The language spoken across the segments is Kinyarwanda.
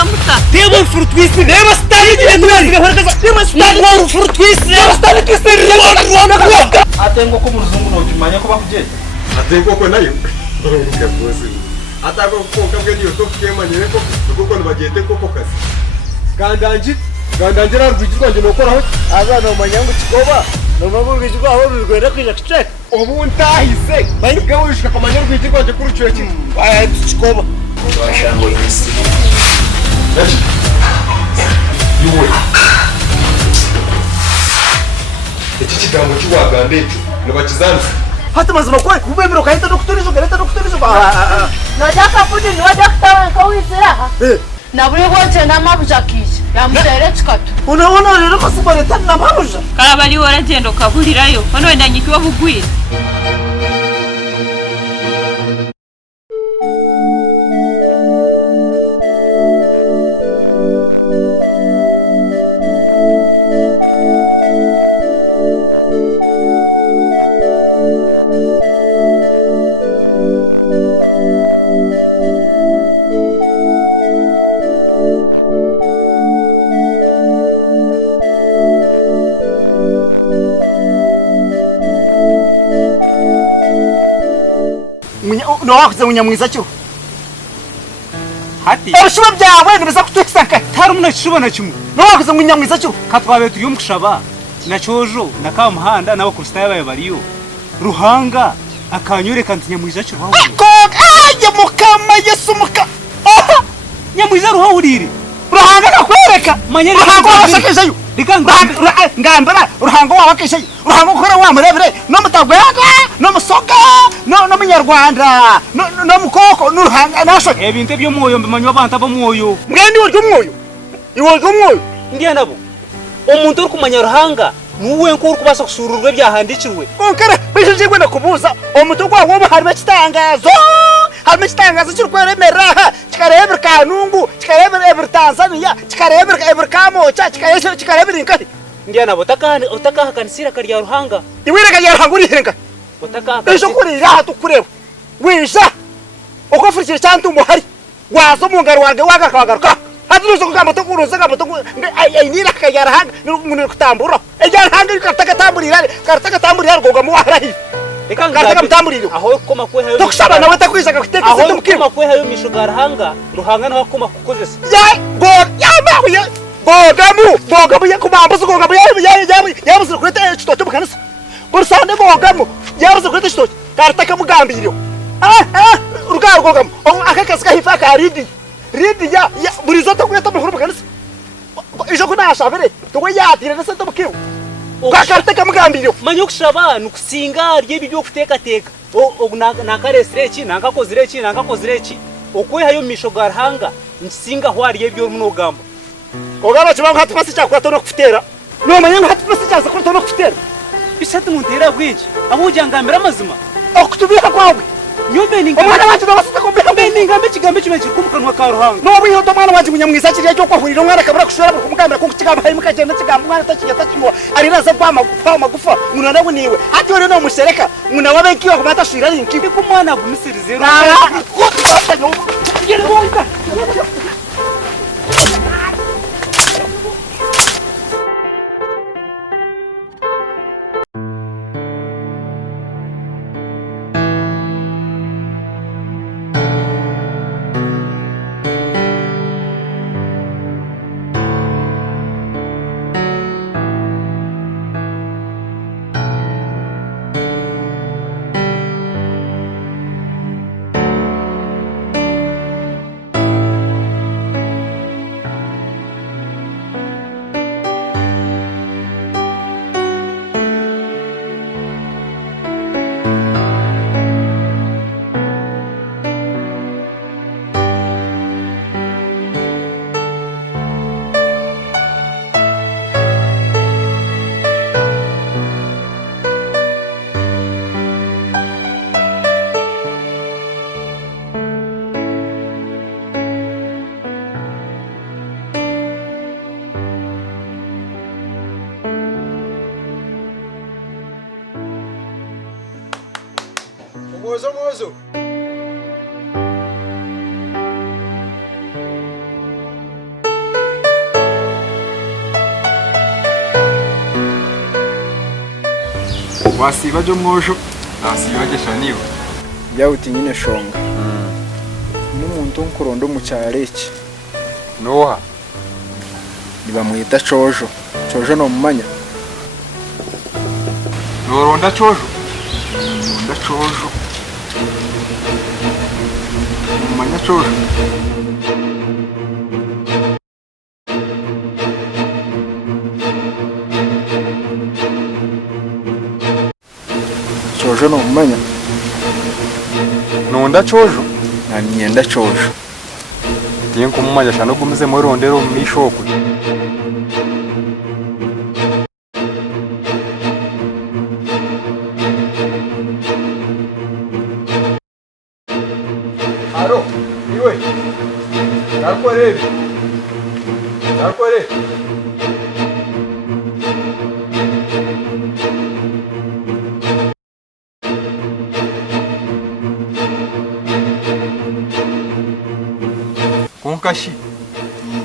amamuta. Debo fruit twist. Debo style ni twist. Debo style fruit twist. Debo style twist. Atengo ko muzungu no jumanya ko bakuje. Atengo ko nayo. Kabosi. Atako ko kabwe niyo to kema nyere ko ko nibagete ko pokazi. Gandangira rwigirwa nje nokora ho. Azana umanyangu kikoba. Nomabu rwigirwa aho rwigwera kwija kichek. Ubu ntahise. Bayibwa wishika kamanya rwigirwa nje kuri cyo ki. Aya kikoba. Washango yisi. Yuwe. Iki kigambo cy'uwaganda ejo nibakizanze. Hata mazima kwa kubemero kahita doktorizo gareta doktorizo ba. Najaka fundi ni daktari kawizira. Na buri wote na mabuzakije. Yamutere chikatu. Unaona rero kasubareta na mabuja. Karabali waragenda ukabulirayo. Hano wenda nyikiwa bugwira. No wakuze munyamwiza cyo. Hati. Abashuba byawe nibiza kutwesaka. Tarumuna kishubana kimwe. No wakuze munyamwiza cyo. Katwabe turi umukushaba. Na chojo na kamuhanda nabo kurustaya baye bariyo. Ruhanga akanyure kanti nyamwiza cyo bawo. Aye mukama Yesu muka. Nyamwiza ruhawurire. Ruhanga nakwereka. Manyeri ruhanga wasakishayo. Ngambara ruhanga wabakishayo. Ruhanga ukora wa murebere no mutagwega no musoga no munyarwanda no mukoko n'uruhanga nasho ebintu byo moyo mbimanywa abantu abo moyo mwendi uryo moyo iwo moyo ndiye nabo umuntu uri kumanya ruhanga nuwe nko uri kubasa gusururwe byahandikirwe onkara bishije gwenda kubuza umuntu gwawo harimo kitangazo cy'urweremera kikarebera kanungu kikarebera Tanzania kikarebera kamocha kikarebera inkari ndiye nabo utakaha kanisira karya ruhanga iwireka ya ruhanga urihenga utakaha ejo kuri raha kureba wisha uko furikira cyantu muhari wazo mu ngaro warwe wagakagaruka hatuzo kugamba to kuruza gaboto ayinira kayara hanga n'umuntu kutambura ejya hanga kartakatamburira rwoga mu waharahi kartaka mutamburiro aho koma kwe hayo tokusaba nawe takwizaga kuteka aho koma kwe hayo mishuga ruhanga naho koma kukozesa ya go ya bogamu yakubambuza gogamu yabuze kureta chitoto bukanisa bursande bogamu yabuze kureta chitoto kartaka mugambiriro urugaro gogamu akakazi kahifa ka ridi ya burizo takweta mu bukanisa ijo kunashabere to yatira nase to bukiru kartaka mugambiriro manyokushaba nukusinga rye byo kuteka nakaresireki nankakozireki okwe hayo mishoga ruhanga nsinga hwariye byo munogamba Ogaba chibanga hati pasi chakwa tono kufutera. No manyango hati pasi chaza kuri tono kufutera. Bisatu muntera bwinshi. Abuja ngambira mazima. Okutubika kwawe. Nyombe ninga. Omwana wanje ndabasita kumbira. Mbe ninga kigambe kibe kumukanwa ka ruhanga. No biyo to mwana wanje munyamwiza kiriya cyo kwahurira umwana kabura kushora kumugambira ko kigamba hayi mukagenda kigamba umwana takinwa. Ariraza kwa magufa. Muna nawe niwe. Hati wone no mushereka. Muna wabe kiwa kumata shira linki. Ku mwana gumisirize. Ngere bonka. Mozo. wasiba jo mwojo nasiba geshaniwe byawuti nyine shonga n'umuntu nkurondo mu cyareke noha nibamwita cojo no mumanya noronda cojo nda cojo mumanya cojo cojo no mumanya nonda cojo na myenda cojo tiye kumumanya cyane gumize muri rondero mu mishoko Aro iwe Nakorere Konkashi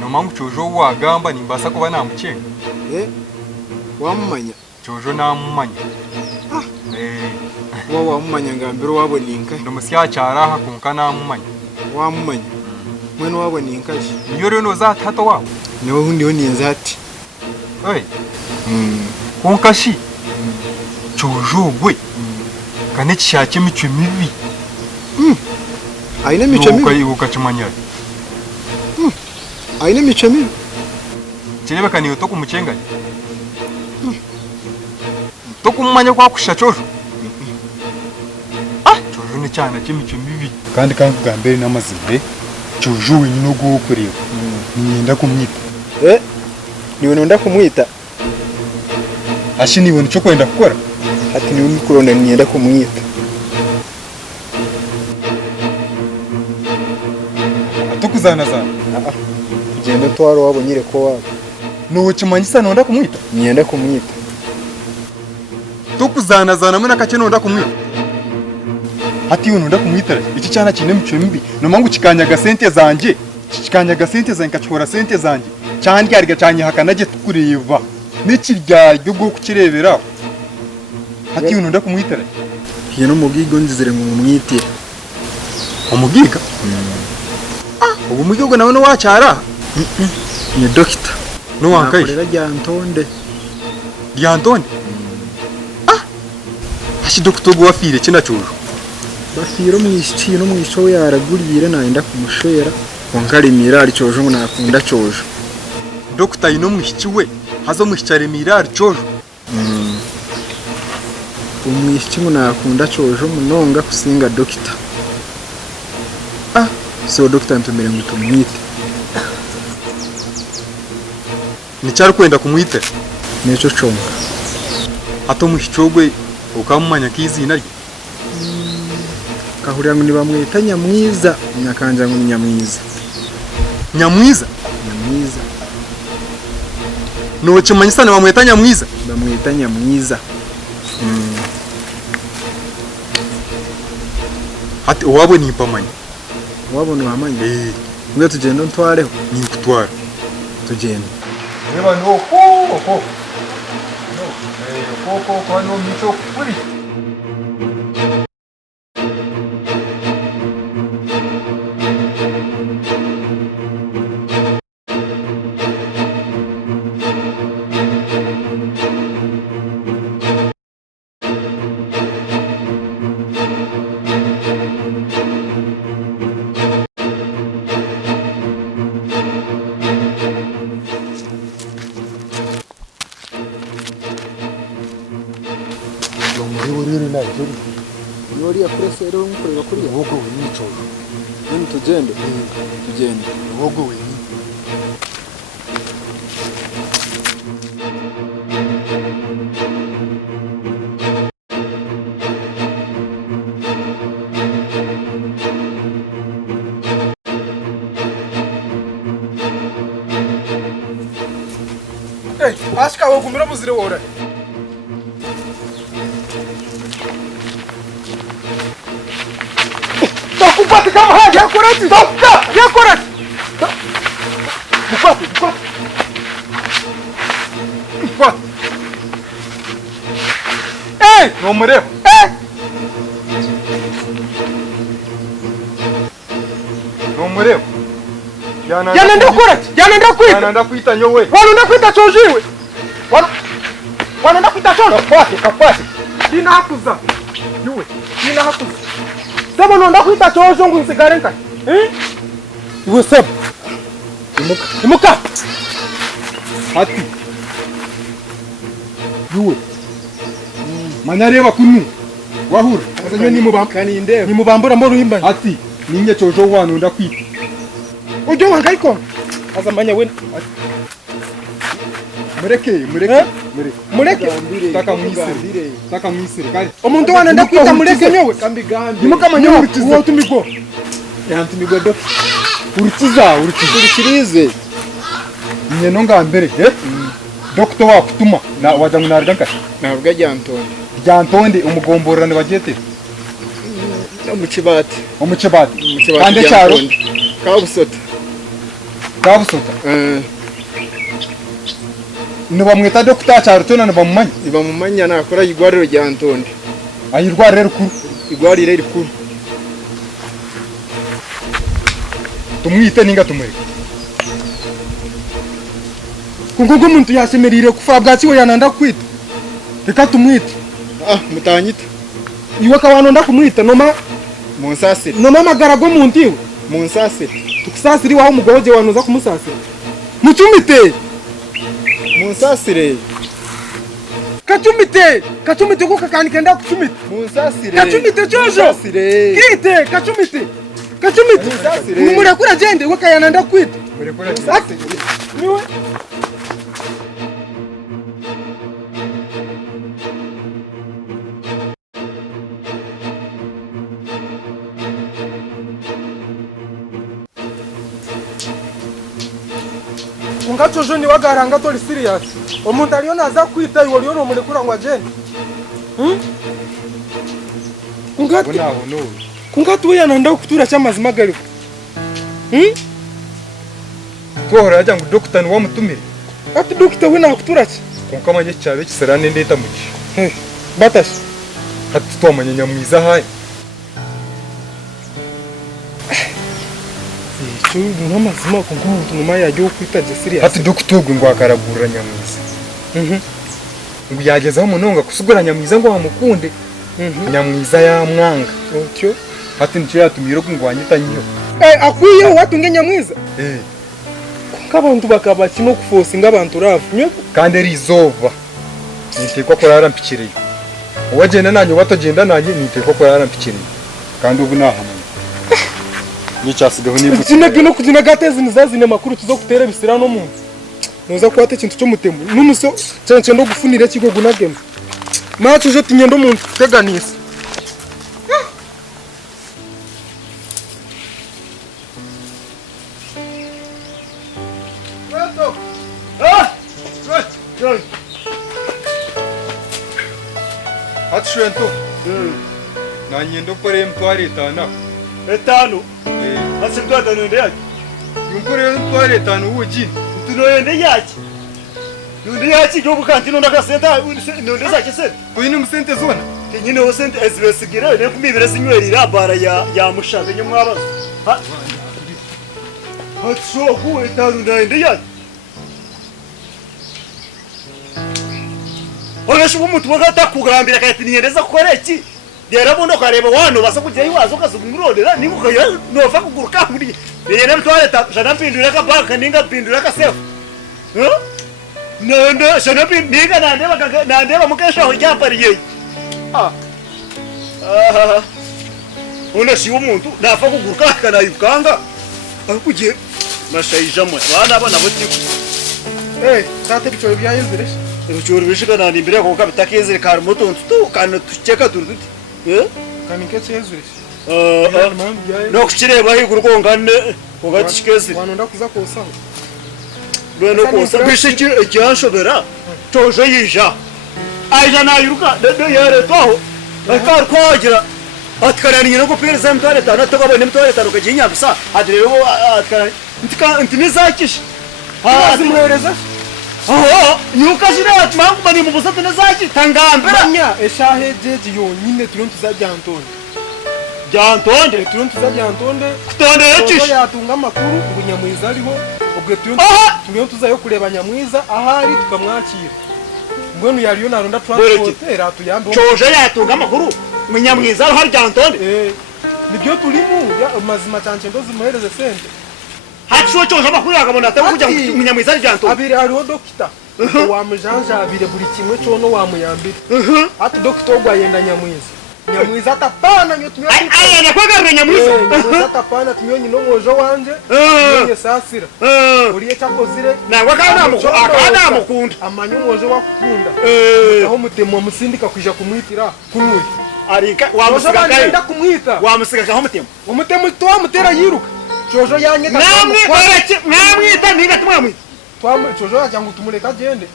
no mangu cojo wagamba nimbasa kuba namucenga wamumanya cojo namumanya wamumanya ngambiro waboninka ndo musya cyaraha konka namumanya wamumanya mwene waboninka niyo rero noza tato wawe niwe hundiho ninzati konkashi cojo gwe kane cyake mico mibi aina mico mibi ukayibuka kimanyari aina mico mibi kirebe kaniyo to kumucenganya to kumanya kwa kusha cojo cojo ni cyana cy'imico mibi kandi kangambere n'amazimbe cojo wenyine ugukorera niyenda kumwita niwe nonda kumwita ashi niwe nico kwenda gukora ati niwe mukuronda niyenda kumwita atukuzana kugenda twaro wabonyire ko wabo nuwe kimanyisa nonda kumwita niyenda kumwita tukuzana muna kake nonda kumwita ati uno nda kumwitara iki cyana kine mico mibi no mangu kikanyaga sente zanje kikanyaga sente zanjye kachora sente zanje cyane ryarga cyanye hakanaje tukureba n'ikiryayo bwo kukirebera ati uno nda kumwitara hiyo no mugigo nzizire mu mwitira umugiga ubu mugigo nawe no wacyara ni doctor no wankaye nakorera ryantonde ashi doctor gwa fire kina cyuro bafiro mwishiki no mwisho yaragurire naenda kumushera wankari mirari cojo ngo nakunda cojo doctor ino mwishiki we hazo mwishare mirari cojo umwishiki ngo nakunda cojo munonga kusinga doctor so doctor ntumire ngo tumwite ni cyari kwenda kumwite neco conga hato mwishicogwe ukamumanya kizina rye kahurira ngo nibamwita Nyamwiza nyakanja ngo Nyamwiza no kimanyisa ne bamwita Nyamwiza bamwita Nyamwiza ati wabo ni pamanya wabo no amanya ngwe tugenda ntwareho ni kutwara tugenda reba no ko no mico kuri Nori akurese rero mukorera kuri wogo we ni cojo none tugende wogo we Aska wogumira muzire wora Kupati kama haya yakorati yakorati kupati numureba numureba Yana ndakora ati yana ndakwita yana ndakwita nyowe wano ndakwita chojiwe wano ndakwita chojo kapwate dina hakuza yuwe dina hakuza sema no ndakwita chojo ngunsigare nka iwe sema imuka hati yuwe manyareba kunu wahura azanyo ni mubambura mbo ruhimba hati ninye chojo wano ndakwita ujo wangaiko azamanya we mureke taka mwisire kali omuntu wana ndakwita mureke nyowe imuka manyo uwo tumigo yantumigo do urikiza urikirize nyeno nga mbere doktor wakutuma na waja munarganka ntabwo ajyantonde jantonde umugomborane bagete umukibati kande cyaro kabusota nibamwita doktor cyaro tona nibamumanya ibamumanya nakora igwariro ryantonde ayirwarire rukuru igwarire rikuru tumwite ninga tumureke kungugo umuntu yasemerire kufa bwaciwe yananda kwita reka tumwite mutanyita iwe kabano ndakumwita noma munsasire noma magarago muntu iwe munsasire tukusasiri waho umugoje wanuza kumusasira mucumite munsasire kacumite ko kakani kenda kucumite munsasire kacumite chojo kite kacumite munsasire murekura jende we kayananda kwita murekura niwe ungachojo ni wagaranga tori serious omuntu aliyo naza kwita iwo liyo nomurekura ngo agende kungati we yananda kutura cy'amazima gariko tuhora yajya ngo doktor ni wamutumire ati doktor we nakutura ki kunkamanye cyabe kiserane ndeta muki batashi hati twamanye nyamwiza haye cyo n'amazima ko ngo ntuma yajyo kwita je serious hati doktor ngo akaragurira nyamwiza ngo yagezaho umunonga kusugura nyamwiza ngo bamukunde nyamwiza ya mwanga otyo hati nicyo yatumiro ngo wanyita nyo akwiye watunge nyamwiza kabantu bakaba kino kufosinga abantu rafu nyo kandi rizoba nitekwa ko yarampikiriye uwagenda nanyo batagenda nanjye nitekwa ko yarampikiriye kandi ubu nahamwe nicyasigaho niba kinege no kugina gatezi nizazine makuru tuzo kutera bisira no muntu noza kwate kintu cyo mutembu numuso cyane no gufunira kigo gunagema macho je tinyendo muntu teganisa Atshwento. Nanyendo pore mtwari tana. Etano. Asimtwa tano ende yaki. Yumpore mtwari tano uji. Tuno ende yaki. Yundi yaki jobu kantino ndakasenta nonde zake se. Kuyini musente zona. Tenyine osente ezibesigira ne kumibira sinywerira bara ya mushabe nyamwabazo. Ha. Hatsho ku etano ndende yaki. Oresho umuntu wagata kugambira kati niyendeza gukora iki derabona kareba wano basa kujya iwazo kazugumurondera ninguka nofa kuguruka muri yene mtware ta shana pindura ka banka ninga pindura ka safe no shana pindiga nandeba mukesha ho cyapariye una shi umuntu nafa kuguruka kana yukanga akugiye mashayija mwe bana bana botiko tate bicho byayizire Ucuri bishikana ni mbere ko kabitakeze kar moto ntu kana tucheka turuti kanike cyezure no kuchireba higuru ko ngane ko gatishikeze wanonda kuza kosa beno kosa bishiki cyashobera toje yija aija na yuruka de yare to akar kwagira atkarani no ko pereza mtare tana to ko mtare tano ko jinya bisa adrero atkarani ntinizakish azimwereza oho yukashira atumangu bani mu busatu nazaji tangambira manya eshahe jeje yonyine turuntu za Jantonde Jantonde turuntu za Jantonde tonde yacisha yatunga makuru ngo Nyamwiza ariho ubwo turuntu tuzayo kureba Nyamwiza ahari tukamwakira ngwenu yariyo naronda transporter atuyambe coje yatunga makuru Nyamwiza hari Jantonde nibyo turimo mazima cyane ndo zimuhereze sente hatsho coje makuru yakabona atakuja Nyamwiza hari Jantonde abiri hariho dokita wamujanja abire buri kimwe cono wamuyambira ati dokita ogwayenda Nyamwiza atapana nyo tumyo aya nakwagarira Nyamwiza atapana tumyo nyino mojo wanje nye sasira uriye cyakozire nangwa kana mukunda amanyu mojo wakukunda aho mutemo musindika kuja kumwitira kunuye arika wamusiga kai kumwita wamusiga ka mutemo umutemo twamutera yiruka cojo yanye mwamwita ninga tumwamwita cojo yajyangu tumureka gende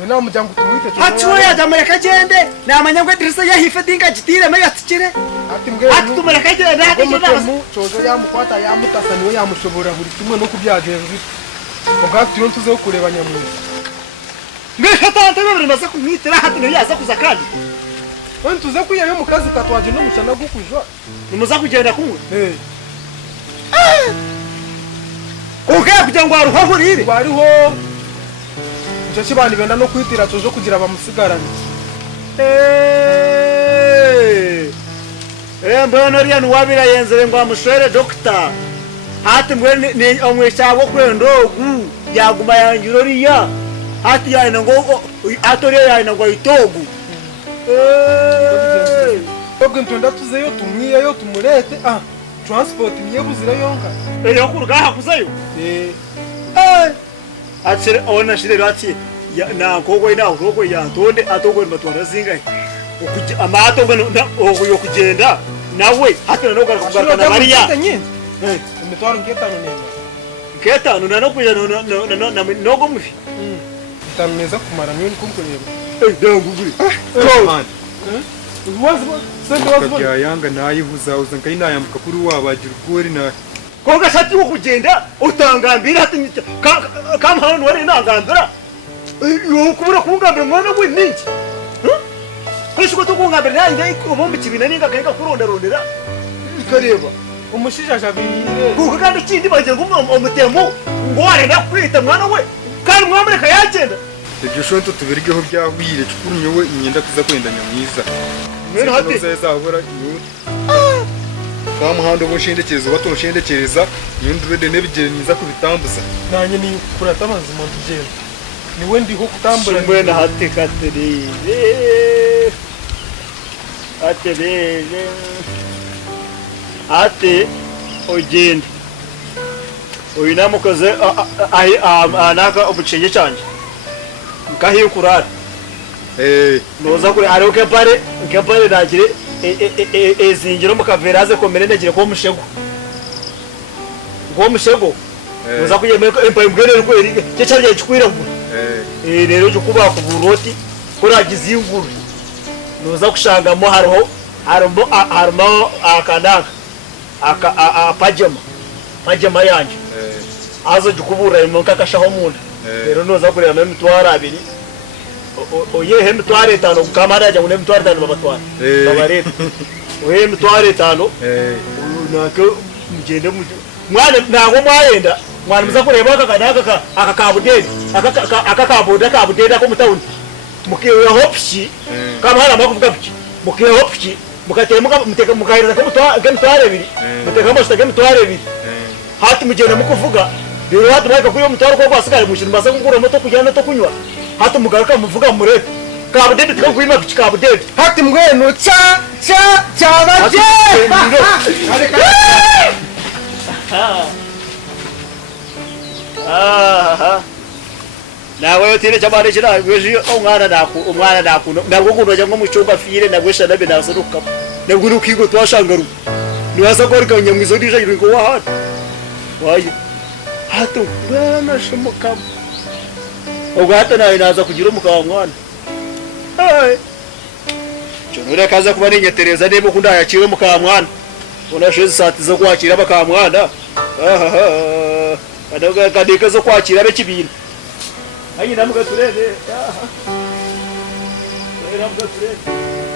Nena mujyangu tumwite cojo hatsho yajamureka gende namanyangwe dirisa yahife dinga gitire me yatsikire ati mbwe ati tumureka gende umutemo cojo yamukwata yamutasa niwe yamushobora buri kimwe no kubyagenza ubwati yo tuze kureba Nyamwiza ngisha tante bibiri maze kumwitira hati no yaza kuza kandi Wani tuze kuyayo mu kazi katwaje no mushana gukujwa nimuza kugenda kumwe ukaya kugira ngo aruho rire bariho icyo kibani benda no kwitira cojo kugira bamusigarane mbona riya nuwabira yenzere ngo amushwere doctor hati mbwe ni omweshago kwendogu yaguma yanjiro riya hati yana ngo atoriya yana ngo itogu ubwo ntunda tuzeyo tumwiyeyo tumurete transport niye buzira yonka yo kurugaha kuzayo atsere ona shire ati na kogwe na kogwe Jantonde atogwe matwara zingahe ukuja amato ngano yo kugenda nawe hata no kugaruka na Maria imitwaro ngetano neza ketano na no kuja no go mufi itameza kumara niyo nikumkureba danguguri man was yanga nayihuza uzanka inayambuka kuri wabagira ugori na koga shati wo kugenda utangambira ati kama hano wari nangambira yo kubura kungambira mwana we ninki kwishiko tukungambira nanjye ikubombe kibina ninga kayika kuronderondera ikareba umushija jabire kuko kandi kindi baje ngo umutemo ngo warenda kwita mwana we kandi mwamureka yagenda ibyo shonto tubirgeho byahwire cukurumye we imyenda kuza kwenda Nyamwiza mwene hati zahora kamuhando bushendekereza batushendekereza nyundurede nebigeniza kubitambuza nanye ni kurata mazima tugenda niwe ndiho kutambura mwene hati katerere aterere ate ogenda uyu namukoze anaka ubucenge cyanje kahiye kurara noza kuri ari kepare nagire ezingiro mukaveraze komere nagire ko mushego noza kuyemeka empaye mbwere ko eri cyo cyarye chikwiragura rero cyo kuba ku buroti kuragize inguru noza kushanga mo harimo akandaka pajama yanje azo jukubura imonka kashaho munda rero noza kureba no mitwara abiri oye mitwara 5 kamara yaje ngo mitwara 5 babatwara babareta oye mitwara 5 nako mugende mwana nago mwayenda mwana muza kureba akakadaka akakabudeda ko mutawuni mukiwe hopshi kama hala makuvuga piki mukiwe hopshi mukatemuka muteka mukahereza ko mitwara abiri muteka mo sitake mitwara abiri hati mugenda mukuvuga rero hati mwaka kuyo mitwara ko kwasigara mushinga mbasa kugura moto kujyana to kunywa hati mugaruka muvuga murete kabudede tukagwima piki kabudede hati mweno cha baje nawe utire cyabare kira weje umwana naku nabwo kunoja ngo mucyumba fire nabwesha nabe nasoruka nabwo rukigo twashangaru niwaza ko rika Nyamwiza dije ngo wahata waje hato bana shimuka ogata nawe naza kugira umukaba mwana cyonura kaza kuba ninyetereza ndemo kunda yakire umukaba mwana unasheze sati zo kwakira bakaba mwana adaga kadeka zo kwakira be kibintu Ayi namuga turebe. Ayi namuga turebe.